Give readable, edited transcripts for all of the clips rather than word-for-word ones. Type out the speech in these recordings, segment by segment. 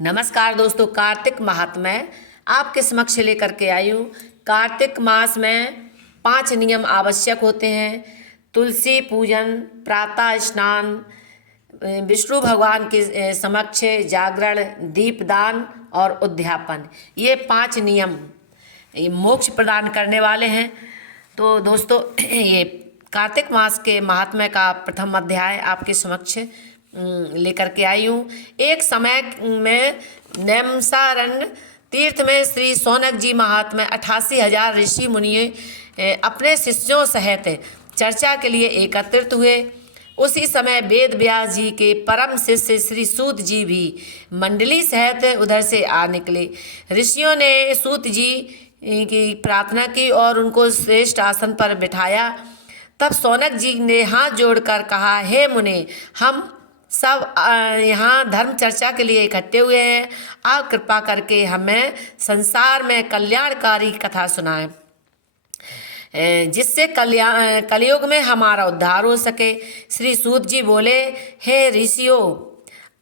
नमस्कार दोस्तों, कार्तिक महात्म्य आपके समक्ष लेकर के आई हूँ। कार्तिक मास में 5 नियम आवश्यक होते हैं। तुलसी पूजन, प्रातः स्नान, विष्णु भगवान के समक्ष जागरण, दीपदान और उद्यापन। ये 5 नियम ये मोक्ष प्रदान करने वाले हैं। तो दोस्तों, ये कार्तिक मास के महात्म्य का प्रथम अध्याय आपके समक्ष लेकर के आई हूँ। एक समय में नैमिषारण्य तीर्थ में श्री शौनक जी महात्मा 88,000 ऋषि मुनि अपने शिष्यों सहित चर्चा के लिए एकत्रित हुए। उसी समय वेद व्यास जी के परम शिष्य श्री सूत जी भी मंडली सहित उधर से आ निकले। ऋषियों ने सूत जी की प्रार्थना की और उनको श्रेष्ठ आसन पर बिठाया। तब शौनक जी ने हाथ जोड़कर कहा, हे मुने, हम सब यहाँ धर्म चर्चा के लिए इकट्ठे हुए हैं। आप कृपा करके हमें संसार में कल्याणकारी कथा सुनाएं, जिससे कलयुग में हमारा उद्धार हो सके। श्री सूत जी बोले, हे ऋषियों,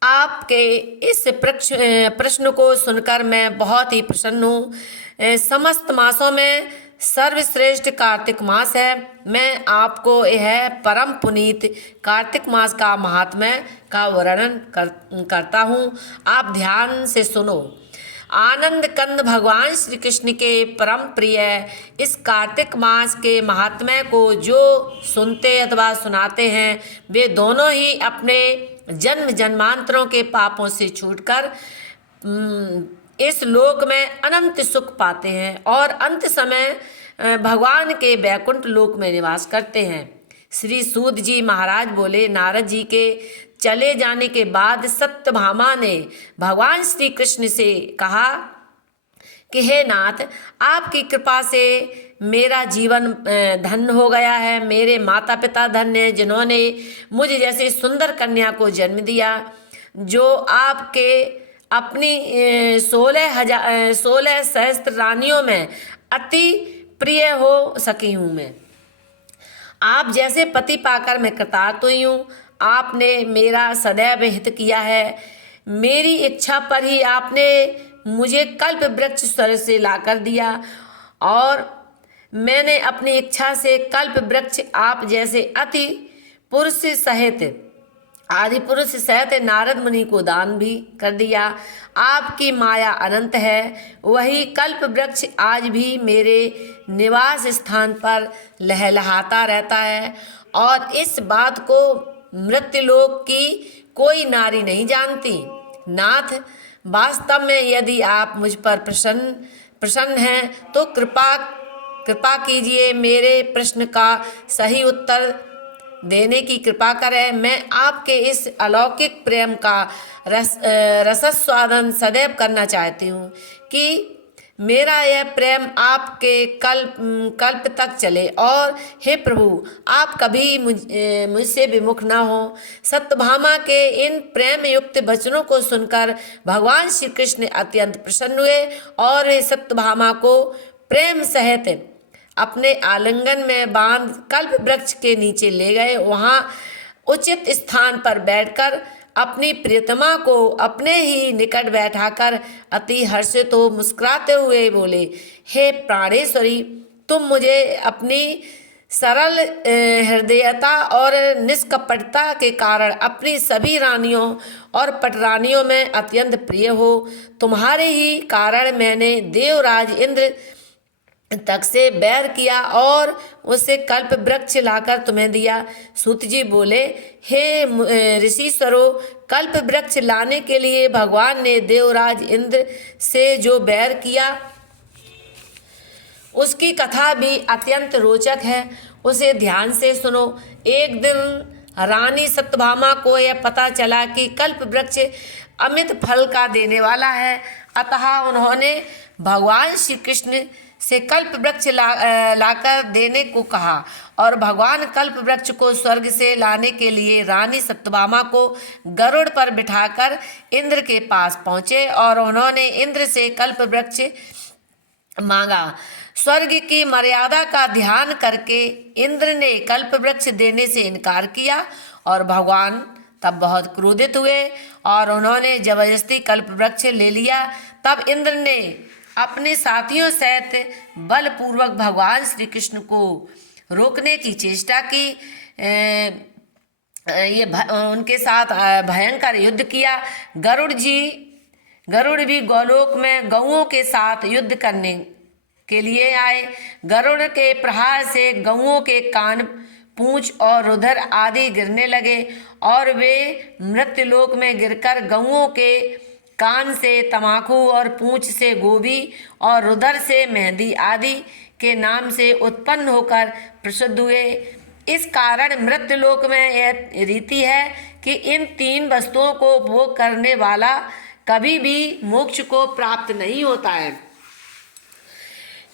आपके इस प्रश्न को सुनकर मैं बहुत ही प्रसन्न हूँ। समस्त मासों में सर्वश्रेष्ठ कार्तिक मास है। मैं आपको यह परम पुनीत कार्तिक मास का महात्म्य का वर्णन करता हूँ। आप ध्यान से सुनो। आनंद कंद भगवान श्री कृष्ण के परम प्रिय इस कार्तिक मास के महात्म्य को जो सुनते अथवा सुनाते हैं, वे दोनों ही अपने जन्म जन्मांतरों के पापों से छूटकर इस लोक में अनंत सुख पाते हैं और अंत समय भगवान के वैकुंठ लोक में निवास करते हैं। श्री सूत जी महाराज बोले, नारद जी के चले जाने के बाद सत्यभामा ने भगवान श्री कृष्ण से कहा कि हे नाथ, आपकी कृपा से मेरा जीवन धन्य हो गया है। मेरे माता पिता धन्य हैं, जिन्होंने मुझ जैसी सुंदर कन्या को जन्म दिया, जो आपके अपनी 16 सहस्त्र रानियों में अति प्रिय हो सकी हूँ। मैं आप जैसे पति पाकर मैं कृतार्थ हुई हूँ। आपने मेरा सदैव हित किया है। मेरी इच्छा पर ही आपने मुझे कल्प वृक्ष स्वर्ग से लाकर दिया और मैंने अपनी इच्छा से कल्प वृक्ष आप जैसे अति पुरुष सहित आदि पुरुष सहित नारद मुनि को दान भी कर दिया। आपकी माया अनंत है। वही कल्प वृक्ष आज भी मेरे निवास स्थान पर लहलहाता रहता है और इस बात को मृत्युलोक की कोई नारी नहीं जानती। नाथ, वास्तव में यदि आप मुझ पर प्रसन्न हैं तो कृपा कीजिए, मेरे प्रश्न का सही उत्तर देने की कृपा करें। मैं आपके इस अलौकिक प्रेम का रसस्वादन सदैव करना चाहती हूँ कि मेरा यह प्रेम आपके कल्प तक चले और हे प्रभु, आप कभी मुझसे विमुख ना हो। सत्यभामा के इन प्रेम युक्त वचनों को सुनकर भगवान श्री कृष्ण अत्यंत प्रसन्न हुए और वे सत्यभामा को प्रेम सहित अपने आलिंगन में बांध कल्प वृक्ष के नीचे ले गए। वहाँ उचित स्थान पर बैठकर अपनी प्रियतमा को अपने ही निकट बैठाकर अति हर्षित हो मुस्कुराते हुए बोले, हे प्राणेश्वरी, तुम मुझे अपनी सरल हृदयता और निष्कपटता के कारण अपनी सभी रानियों और पटरानियों में अत्यंत प्रिय हो। तुम्हारे ही कारण मैंने देवराज इंद्र तक से बैर किया और उसे कल्प वृक्ष लाकर तुम्हें दिया। सूत जी बोले, हे ऋषिश्वरों, कल्प वृक्ष लाने के लिए भगवान ने देवराज इंद्र से जो बैर किया उसकी कथा भी अत्यंत रोचक है। उसे ध्यान से सुनो। एक दिन रानी सत्यभामा को यह पता चला कि कल्प वृक्ष अमित फल का देने वाला है, अतः उन्होंने भगवान श्री कृष्ण से कल्प वृक्ष लाकर देने को कहा और भगवान कल्प वृक्ष को स्वर्ग से लाने के लिए रानी सत्यभामा को गरुड़ पर बिठाकर इंद्र के पास पहुँचे और उन्होंने इंद्र से कल्प वृक्ष मांगा। स्वर्ग की मर्यादा का ध्यान करके इंद्र ने कल्प वृक्ष देने से इनकार किया और भगवान तब बहुत क्रोधित हुए और उन्होंने जबरदस्ती कल्प वृक्ष ले लिया। तब इंद्र ने अपने साथियों सहित बलपूर्वक भगवान श्री कृष्ण को रोकने की चेष्टा की। उनके साथ भयंकर युद्ध किया। गरुड़ भी गोलोक में गौओं के साथ युद्ध करने के लिए आए। गरुड़ के प्रहार से गौओं के कान, पूंछ और रुधिर आदि गिरने लगे और वे मृत्युलोक में गिरकर गौओं के कान से तमाकू और पूंछ से गोभी और रुधिर से मेहंदी आदि के नाम से उत्पन्न होकर प्रसिद्ध हुए। इस कारण मृत्युलोक में यह रीति है कि इन तीन वस्तुओं को भोग करने वाला कभी भी मोक्ष को प्राप्त नहीं होता है।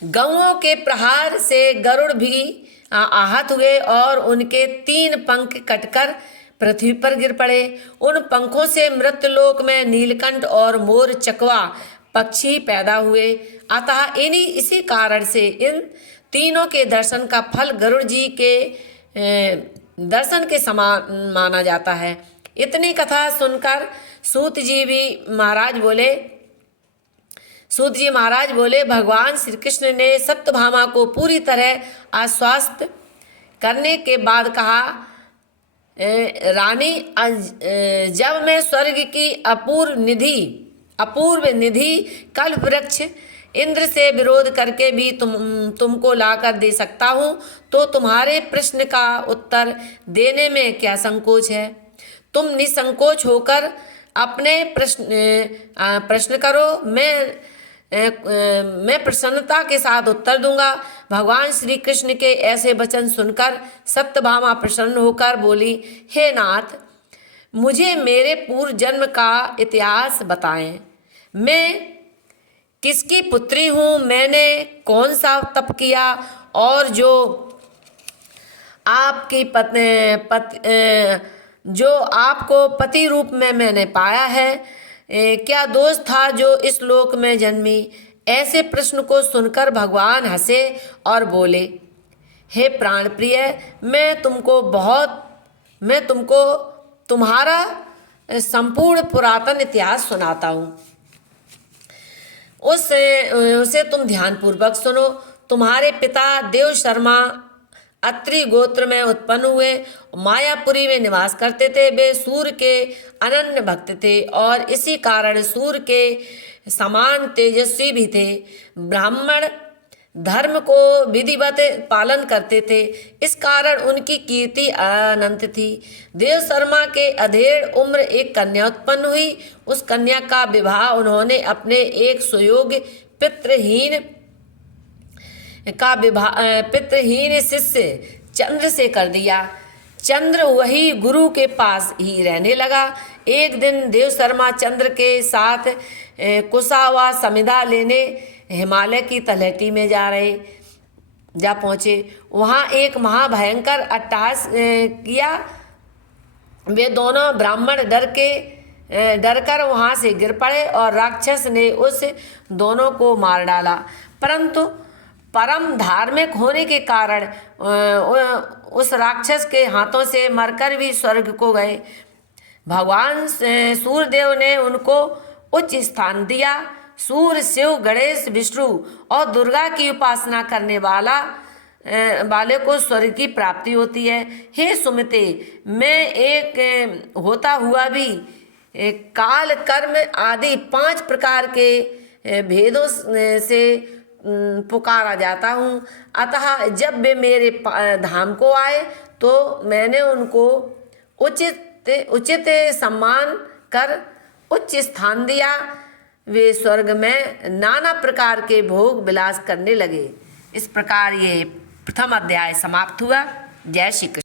गौओं के प्रहार से गरुड़ भी आहत हुए और उनके 3 पंख कटकर पृथ्वी पर गिर पड़े। उन पंखों से मृत्युलोक में नीलकंठ और मोर चकवा पक्षी पैदा हुए। अतः इसी कारण से इन तीनों के दर्शन का फल गरुड़ जी के दर्शन के समान माना जाता है। इतनी कथा सुनकर सूत जी महाराज बोले, भगवान श्री कृष्ण ने सत्यभामा को पूरी तरह आश्वस्त करने के बाद कहा, रानी, जब मैं स्वर्ग की अपूर्व निधि कल्प वृक्ष इंद्र से विरोध करके भी तुमको लाकर दे सकता हूँ, तो तुम्हारे प्रश्न का उत्तर देने में क्या संकोच है? तुम निसंकोच होकर अपने प्रश्न करो, मैं प्रसन्नता के साथ उत्तर दूंगा। भगवान श्री कृष्ण के ऐसे वचन सुनकर सत्यभामा प्रसन्न होकर बोली, हे नाथ, मुझे मेरे पूर्व जन्म का इतिहास बताएं। मैं किसकी पुत्री हूँ? मैंने कौन सा तप किया और जो आपको पति रूप में मैंने पाया है? क्या दोष था जो इस लोक में जन्मी? ऐसे प्रश्न को सुनकर भगवान हंसे और बोले, हे प्राण प्रिय, मैं तुमको तुम्हारा संपूर्ण पुरातन इतिहास सुनाता हूँ। उसे तुम ध्यानपूर्वक सुनो। तुम्हारे पिता देव शर्मा अत्रि गोत्र में उत्पन्न हुए, मायापुरी में निवास करते थे। वे सूर्य के अनन्य भक्त थे और इसी कारण सूर्य के समान तेजस्वी भी थे। ब्राह्मण धर्म को विधिवत पालन करते थे, इस कारण उनकी कीर्ति अनंत थी। देव शर्मा के अधेड़ उम्र एक कन्या उत्पन्न हुई। उस कन्या का विवाह उन्होंने अपने एक सुयोग्य पितृहीन शिष्य चंद्र से कर दिया। चंद्र वही गुरु के पास ही रहने लगा। एक दिन देव शर्मा चंद्र के साथ कुशा व समिधा लेने हिमालय की तलहटी में जा पहुँचे। वहाँ एक महाभयंकर अट्टहास किया। वे दोनों ब्राह्मण डरकर वहाँ से गिर पड़े और राक्षस ने उस दोनों को मार डाला। परंतु परम धार्मिक होने के कारण उस राक्षस के हाथों से मरकर भी स्वर्ग को गए। भगवान सूर्यदेव ने उनको उच्च स्थान दिया। सूर्य, शिव, गणेश, विष्णु और दुर्गा की उपासना करने वाले को स्वर्ग की प्राप्ति होती है। हे सुमते, मैं एक होता हुआ भी काल, कर्म आदि 5 प्रकार के भेदों से पुकारा जाता हूँ। अतः जब वे मेरे धाम को आए तो मैंने उनको उचित सम्मान कर उच्च स्थान दिया। वे स्वर्ग में नाना प्रकार के भोग विलास करने लगे। इस प्रकार ये प्रथम अध्याय समाप्त हुआ। जय श्री कृष्ण।